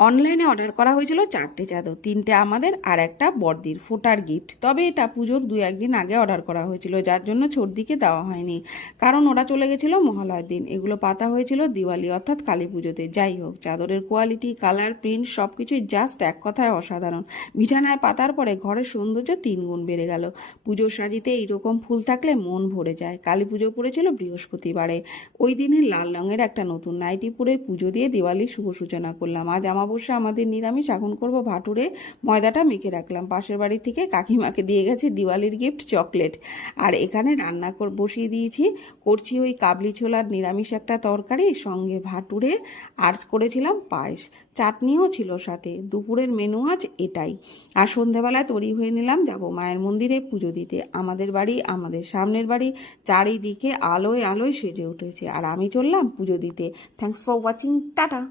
অনলাইনে অর্ডার করা হয়েছিল 4টে চাদর, 3টে আমাদের আর একটা বড়দির ফোটার গিফট। তবে এটা পুজোর 2-1 দিন আগে অর্ডার করা হয়েছিল, যার জন্য ছর্দিকে দেওয়া হয়নি, কারণ ওরা চলে গেছিলো মহালয়ার দিন। এগুলো পাতা হয়েছিল দিওয়ালি অর্থাৎ কালী পুজোতে। যাই হোক, চাদরের কোয়ালিটি, কালার, প্রিন্ট সব কিছুই জাস্ট এক কথায় অসাধারণ। বিছানায় পাতার পরে ঘরের সৌন্দর্য 3 গুণ বেড়ে গেল। পুজোর সাজিতে এইরকম ফুল থাকলে মন ভরে যায়। কালী পুজো পড়েছিল বৃহস্পতিবারে। ওই দিনে লাল রঙের একটা নতুন নাইটি পরে পুজো দিয়ে দিওয়ালির শুভ সূচনা করলাম। আজ অবশ্য আমাদের নিরামিষ, এখন করব ভাটুরে। ময়দাটা মেখে রাখলাম। পাশের বাড়ি থেকে কাকিমাকে দিয়ে গেছে দিওয়ালির গিফট চকলেট। আর এখানে রান্না বসিয়ে দিয়েছি, করছি ওই কাবলি ছোলার নিরামিষ একটা তরকারি, সঙ্গে ভাটুরে, আর করেছিলাম পায়েস, চাটনিও ছিল সাথে। দুপুরের মেনু আজ এটাই। আর সন্ধেবেলায় তৈরি হয়ে নিলাম, যাব মায়ের মন্দিরে পুজো দিতে। আমাদের বাড়ি, আমাদের সামনের বাড়ি, চারিদিকে আলোয় আলোয় সেজে উঠেছে, আর আমি চললাম পুজো দিতে। Thanks for watching, tata.